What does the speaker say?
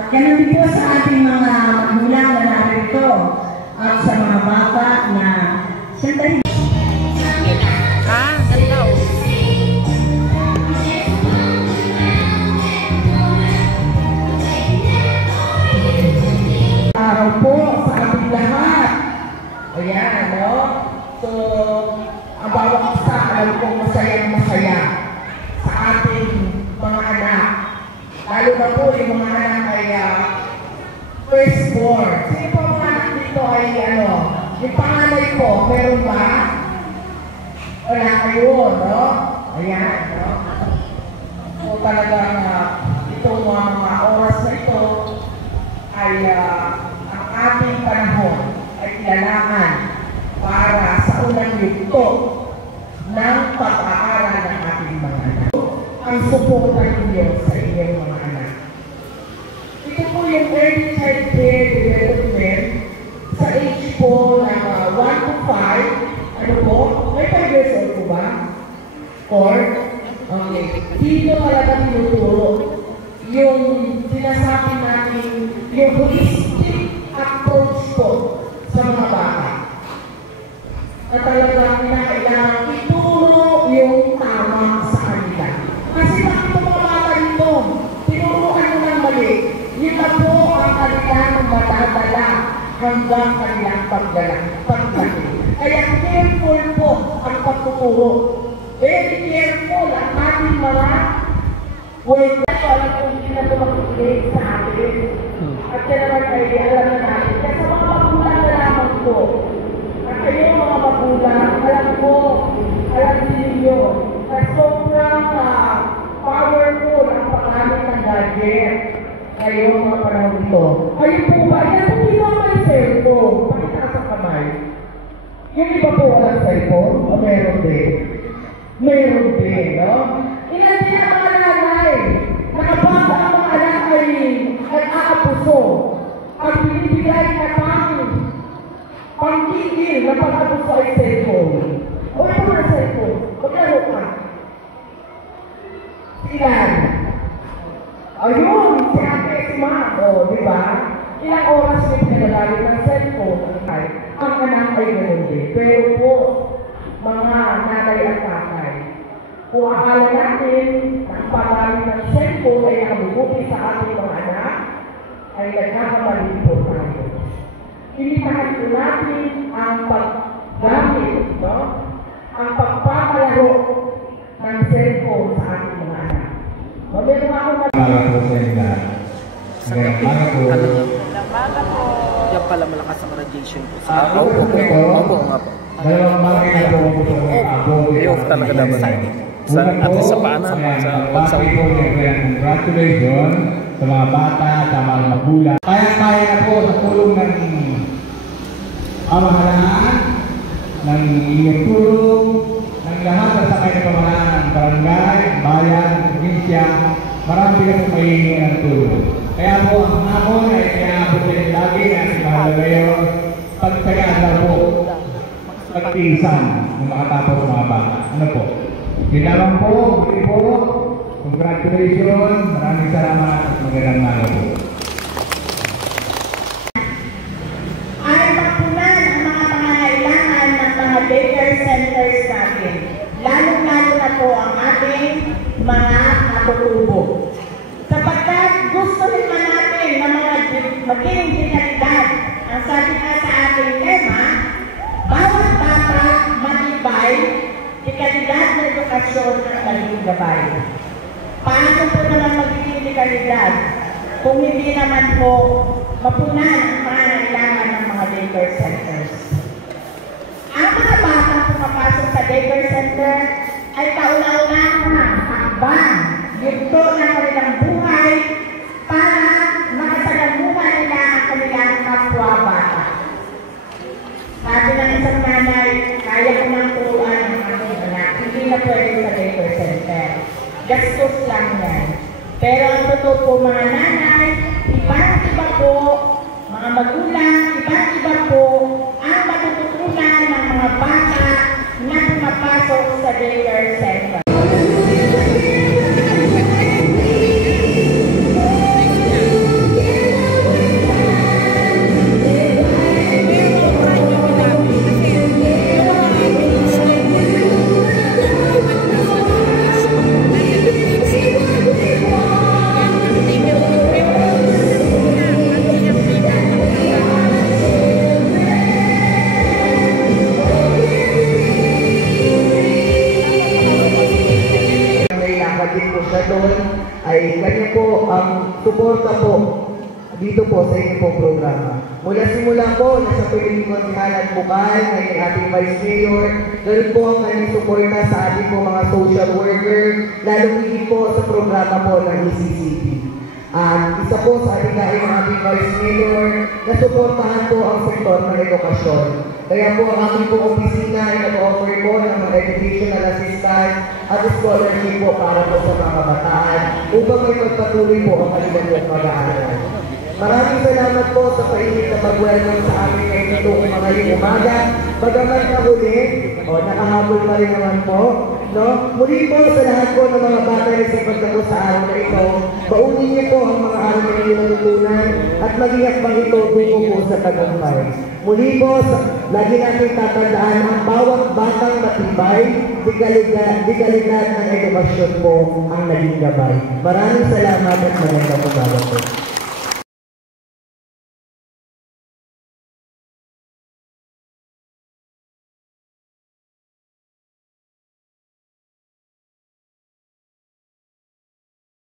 At ganun din po sa ating mga magulang na narito at sa mga bata na siyempre araw po sa ating lahat. Ayan, ano? So, ang bawat isa, alam kong masaya sa ating mga anak. Lalo na po yung mga anak ay firstborn. Sino po mga anak dito ay ano? Yung panganay po, meron ba? Wala kayo, no? Ayan, no? So talagang itong mga oras na ito ay ang ating panahon ay kailangan para sa unang yugto ng pag-aaral ng ating mga anak. Ang suporta ng Diyos sa inyong mga anak. Ito po yung early child care development sa age po ng 1 to 5. Ano po? May 5 years old po ba? 4? Okay. Dito talaga tinuturo yung sinasabi natin yung holistic approach po sa mga bata. Na talagang kailangan ituro yung tama sa kanila. Kasi bakit mga bata nito, tinuruan mo ng mali. Yun na po ang kanilang matadala hanggang kanilang paglaki. Kaya careful po ang pagtuturo. Very careful ang ating mga wait. Alam kung hindi na ito makikinig sa atin. At yan naman ay alam na natin. Kaya sa mga magulang na lamang po. At kayo mga magulang, alam ko, alam ninyo, na sobrang powerful ang paggamit ng gadget ngayong mga panahon ito. Ayun po ba? Yan po hindi naman may cellphone. Pakita sa kamay. Yung iba po walang cellphone? O meron din? Meron din, no? Ilan din ang mga nanay? Nakabasa ang mga anak ay aapuso. Ang binibigay na pangkikil na pang-apuso ay cellphone. O ito na cellphone. Magkano ka? Ilan? Ayun, si ate, si ma'am. O, di ba? Ilang oras may pinagagamit ng cellphone? Ang anak ay ganoon din. Pero po, mga nanay at tatay, kung akala natin ang paggamit ng cellphone ay nakabubuti sa ating mga anak, ay nagkakamali po tayo. Ilipahan po natin ang paggamit, no? Ang pagpapalaro ng cellphone sa ating mga anak. Meron ako na... Para po sa inyo. Para po. Yan pala malakas ang radiation po. Opo nga po. Dalawang makina po po sa i-off talaga dapat. At sa paanan, sa pagsawin po niya. Congratulations sa mga bata, sa mga magulang. Kaya-kaya na po sa tulong ng pamahalaan, ng inyong tulong, ng lahat na sakay na pamahalaan ng barangay, bayan, probinsya, marami na po kayo ng tulong. Kaya po ang hapon ay kinaabot din lagi na si Mahalayo pagtagaan po pagtiisan ng makatapos mga bata. Ano po? Ginawang po, hindi po. Congratulations, maraming salamat at magandang araw po. Ay magpunan ang mga pangangailangan ng mga daycare centers natin. Lalo-lalo na po ang ating mga natutubo. Sapagkat gusto naman natin na mga maging dinalidad. Ang sabi nga sa ating tema, bawat bata matibay, dekalidad na edukasyon at maging gabay. Paano po naman magiging dekalidad kung hindi naman po mapunan ang pangangailangan ng mga daycare centers? Ang mga bata pumapasok sa daycare center ay kauna-unahang hakbang, yugto ng kanilang buhay para makasalamuhan nila ang kanilang kapwa-bata. Sabi ng isang nanay, kaya ko nang turuan ang aking anak, hindi na pwede sa daycare center. Gastos lang yan. Pero ang totoo po mga nanay, iba-iba po, mga magulang, iba-iba po ang matututunan ng mga bata na pumapasok sa daycare center. suporta po dito po sa inyong pong programa. Mula simula po, nasa piling ko si Halan Bukal, ngayon ating Vice Mayor, ganun po ang kanyang suporta sa ating po mga social worker, lalong higit po sa programa po ng ECCP. Isa po sa ating ating Vice Mayor, nasuportahan po ang sektor ng edukasyon. Kaya po ang aming po opisina ay nag-offer po ng mga educational assistance at scholarship po para po sa mga kabataan upang may magpatuloy po ang kanilang mag-aaral. Maraming salamat po sa painit na pag-welcome sa amin ngayon itong mga umaga. Bagamat na huli, nakahabol pa rin naman po. No? Muli po sa lahat po ng mga bata na sipag na po sa araw na ito, baunin niyo po ang mga araw na inyong natutunan at maging akbang ito tungo po sa tagumpay. Muli po, lagi natin tatandaan ang bawat batang matibay, di kalidad ng edukasyon po ang naging gabay. Maraming salamat at magandang umaga po.